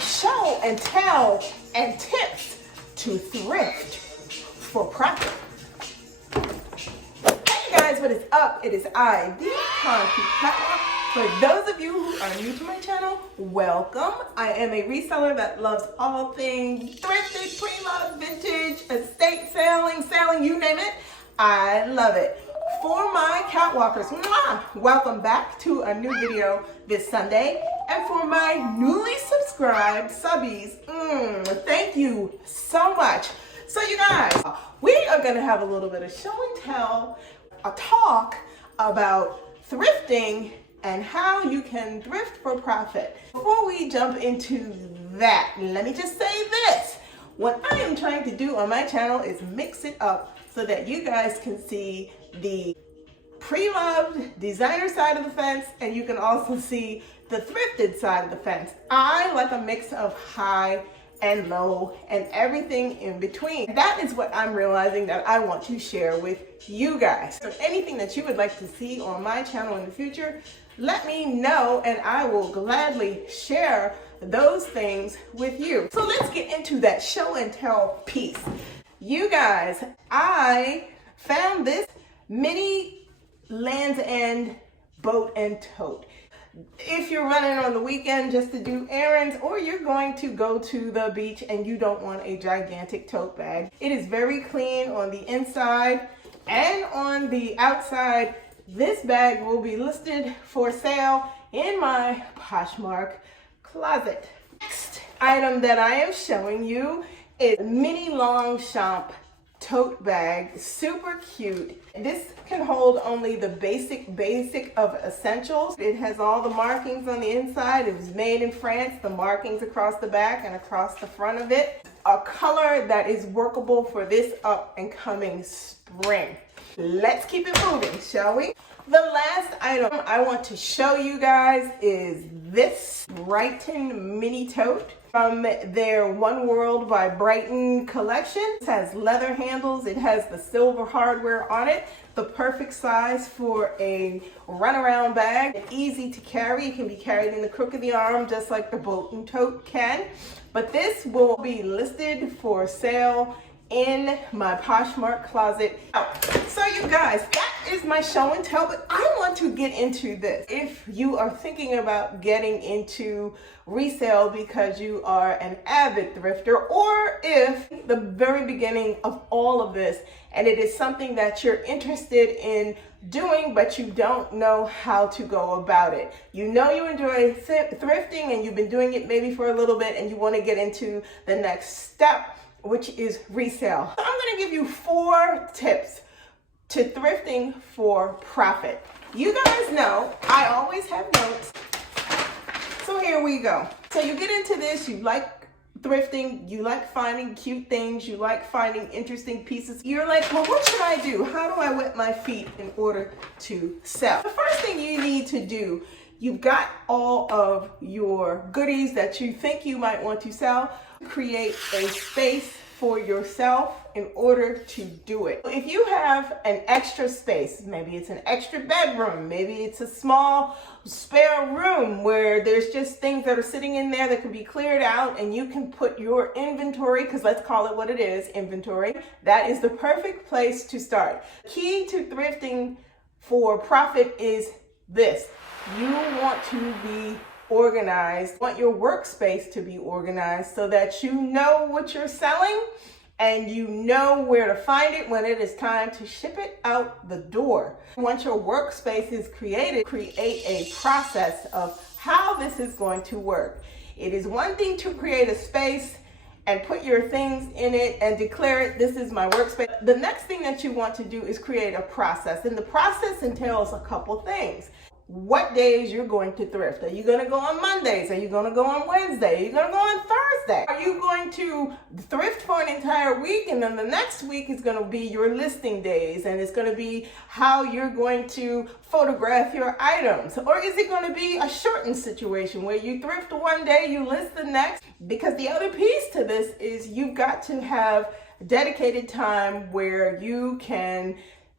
show and tell and tips to thrift for profit. Hey guys, what is up? It is I, the Concrete Catwalk. For those of you who are new to my channel, welcome. I am a reseller that loves all things thrifted, pre-loved, vintage, estate selling, you name it. I love it. For my Catwalkers, welcome back to a new video this Sunday. And for my newly subscribed subbies, thank you so much. So you guys, we are gonna have a little bit of show and tell, a talk about thrifting and how you can thrift for profit. Before we jump into that, let me just say this. What I am trying to do on my channel is mix it up so that you guys can see the pre-loved designer side of the fence, and you can also see the thrifted side of the fence. I like a mix of high and low and everything in between. That is what I'm realizing that I want to share with you guys. So anything that you would like to see on my channel in the future, let me know and I will gladly share those things with you. So let's get into that show and tell piece. You guys, I found this mini Land's End boat and tote. If you're running on the weekend just to do errands, or you're going to go to the beach and you don't want a gigantic tote bag, it is very clean on the inside and on the outside. This bag will be listed for sale in my Poshmark closet. Next item that I am showing you is a mini Longchamp tote bag, super cute. This can hold only the basic of essentials. It has all the markings on the inside. It was made in France, the markings across the back and across the front of it. A color that is workable for this up and coming spring. Let's keep it moving, shall we? The last item I want to show you guys is this Brighton mini tote from their One World by Brighton collection. It has leather handles, it has the silver hardware on it, the perfect size for a runaround bag, easy to carry. It can be carried in the crook of the arm just like the boat and tote can. But this will be listed for sale in my Poshmark closet. So you guys, that is my show and tell, but I want to get into this. If you are thinking about getting into resale because you are an avid thrifter, or if the very beginning of all of this and it is something that you're interested in doing but you don't know how to go about it. You know you enjoy thrifting and you've been doing it maybe for a little bit and you want to get into the next step, which is resale. So I'm going to give you 4 tips to thrifting for profit. You guys know I always have notes. So here we go. So you get into this, you like thrifting, you like finding cute things, you like finding interesting pieces. You're like, well, what should I do? How do I wet my feet in order to sell? The first thing you need to do, you've got all of your goodies that you think you might want to sell. Create a space for yourself in order to do it. If you have an extra space, maybe it's an extra bedroom, maybe it's a small spare room where there's just things that are sitting in there that can be cleared out and you can put your inventory, because let's call it what it is, inventory. That is the perfect place to start. Key to thrifting for profit is this. You want to be organized. You want your workspace to be organized so that you know what you're selling and you know where to find it when it is time to ship it out the door. Once your workspace is created, create a process of how this is going to work. It is one thing to create a space and put your things in it and declare it, this is my workspace. The next thing that you want to do is create a process, and the process entails a couple things. What days you're going to thrift. Are you going to go on Mondays? Are you going to go on Wednesday? Are you going to go on Thursday? Are you going to thrift for an entire week and then the next week is going to be your listing days and it's going to be how you're going to photograph your items? Or is it going to be a shortened situation where you thrift one day, you list the next? Because the other piece to this is you've got to have dedicated time where you can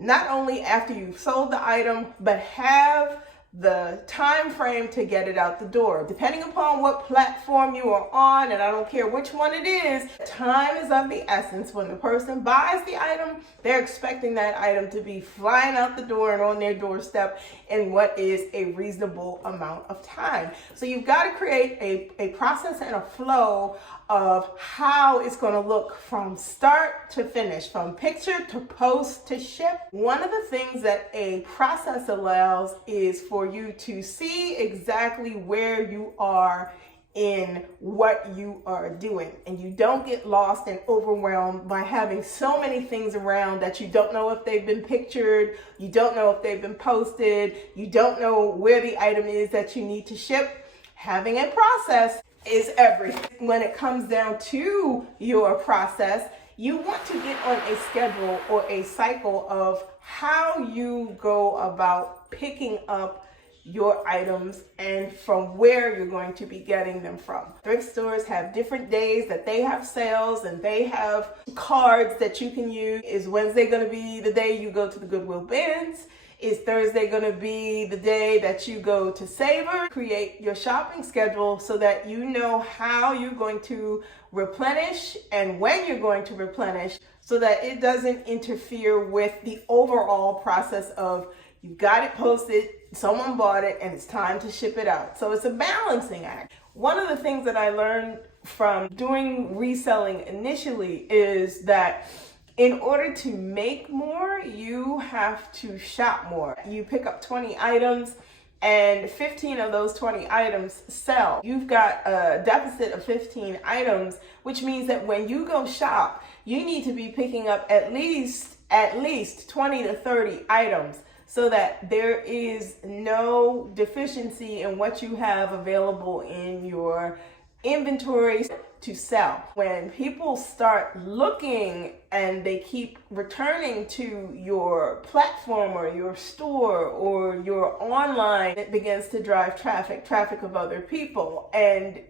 not only after you've sold the item, but have the time frame to get it out the door. Depending upon what platform you are on, and I don't care which one it is, time is of the essence. When the person buys the item, they're expecting that item to be flying out the door and on their doorstep in what is a reasonable amount of time. So you've got to create a process and a flow of how it's going to look from start to finish, from picture to post to ship. One of the things that a process allows is for you to see exactly where you are in what you are doing, and you don't get lost and overwhelmed by having so many things around that you don't know if they've been pictured, you don't know if they've been posted, you don't know where the item is that you need to ship. Having a process is everything. When it comes down to your process, you want to get on a schedule or a cycle of how you go about picking up your items and from where you're going to be getting them from. Thrift stores have different days that they have sales, and they have cards that you can use. Is Wednesday going to be the day you go to the Goodwill bins? Is Thursday going to be the day that you go to Savor? Create your shopping schedule so that you know how you're going to replenish and when you're going to replenish, so that it doesn't interfere with the overall process of you've got it posted, someone bought it, and it's time to ship it out. So it's a balancing act. One of the things that I learned from doing reselling initially is that in order to make more, you have to shop more. You pick up 20 items and 15 of those 20 items sell. You've got a deficit of 15 items, which means that when you go shop, you need to be picking up at least 20 to 30 items, so that there is no deficiency in what you have available in your inventory to sell. When people start looking and they keep returning to your platform or your store or your online, it begins to drive traffic of other people. And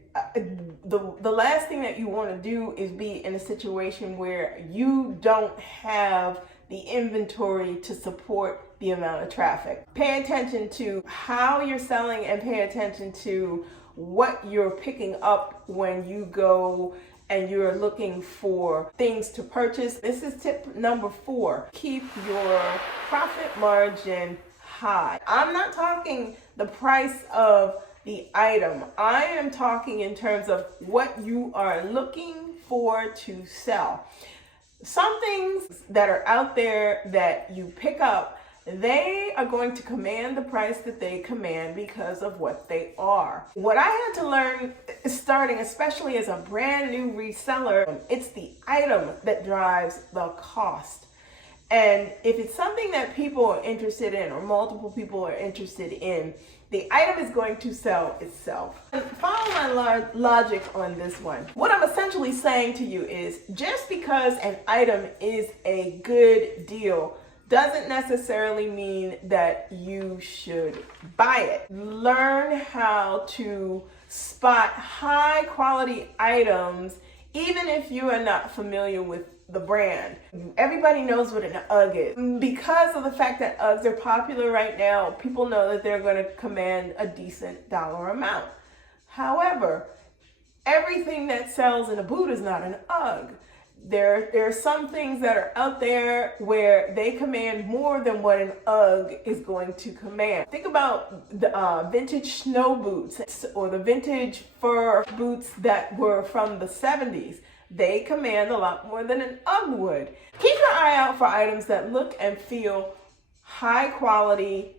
the last thing that you want to do is be in a situation where you don't have the inventory to support the amount of traffic. Pay attention to how you're selling and pay attention to what you're picking up when you go and you're looking for things to purchase. This is tip number 4. Keep your profit margin high. I'm not talking the price of the item. I am talking in terms of what you are looking for to sell. Some things that are out there that you pick up, they are going to command the price that they command because of what they are. What I had to learn starting, especially as a brand new reseller, it's the item that drives the cost. And if it's something that people are interested in or multiple people are interested in, the item is going to sell itself. And follow my logic on this one. What I'm essentially saying to you is, just because an item is a good deal doesn't necessarily mean that you should buy it. Learn how to spot high quality items even if you are not familiar with the brand. Everybody knows what an UGG is. Because of the fact that UGGs are popular right now, people know that they're going to command a decent dollar amount. However, everything that sells in a boot is not an UGG. There are some things that are out there where they command more than what an UGG is going to command. Think about the vintage snow boots or the vintage fur boots that were from the 70s. They command a lot more than an UGG would. Keep your eye out for items that look and feel high quality,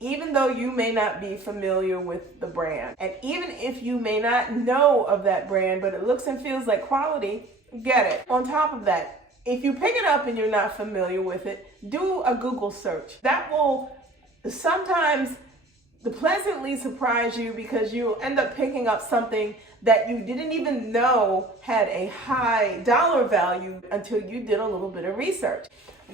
even though you may not be familiar with the brand. And even if you may not know of that brand, but it looks and feels like quality, get it. On top of that, if you pick it up and you're not familiar with it, do a Google search. That will sometimes pleasantly surprise you, because you'll end up picking up something that you didn't even know had a high dollar value until you did a little bit of research.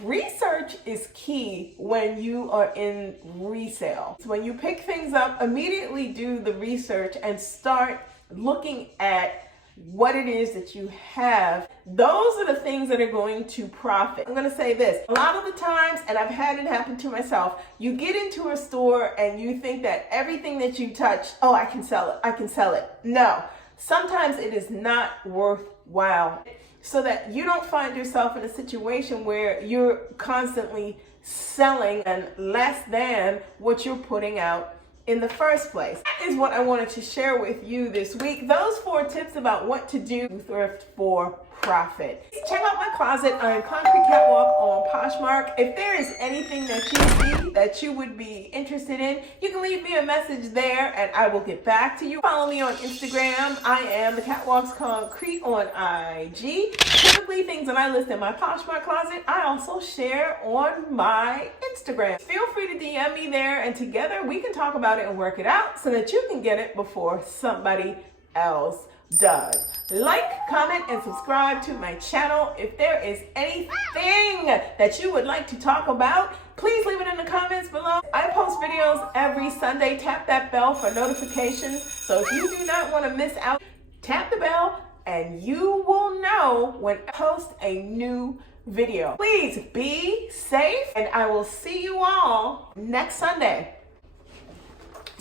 Research is key when you are in resale. So when you pick things up, immediately do the research and start looking at what it is that you have. Those are the things that are going to profit. I'm going to say this. A lot of the times, and I've had it happen to myself, you get into a store and you think that everything that you touch, oh, I can sell it. I can sell it. No, sometimes it is not worthwhile. So that you don't find yourself in a situation where you're constantly selling and less than what you're putting out in the first place. That is what I wanted to share with you this week. Those 4 tips about what to do to thrift for profit. Check out my closet on Concrete Catwalk on Poshmark. If there is anything that you see that you would be interested in, you can leave me a message there and I will get back to you. Follow me on Instagram. I am the Catwalks Concrete on IG. Typically things that I list in my Poshmark closet, I also share on my Instagram. Feel free to DM me there and together we can talk about it and work it out so that you can get it before somebody else does. Like, comment, and subscribe to my channel. If there is anything that you would like to talk about, please leave it in the comments below. I post videos every Sunday. Tap that bell for notifications. So if you do not want to miss out, tap the bell and you will know when I post a new video. Please be safe and I will see you all next Sunday.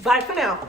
Bye for now.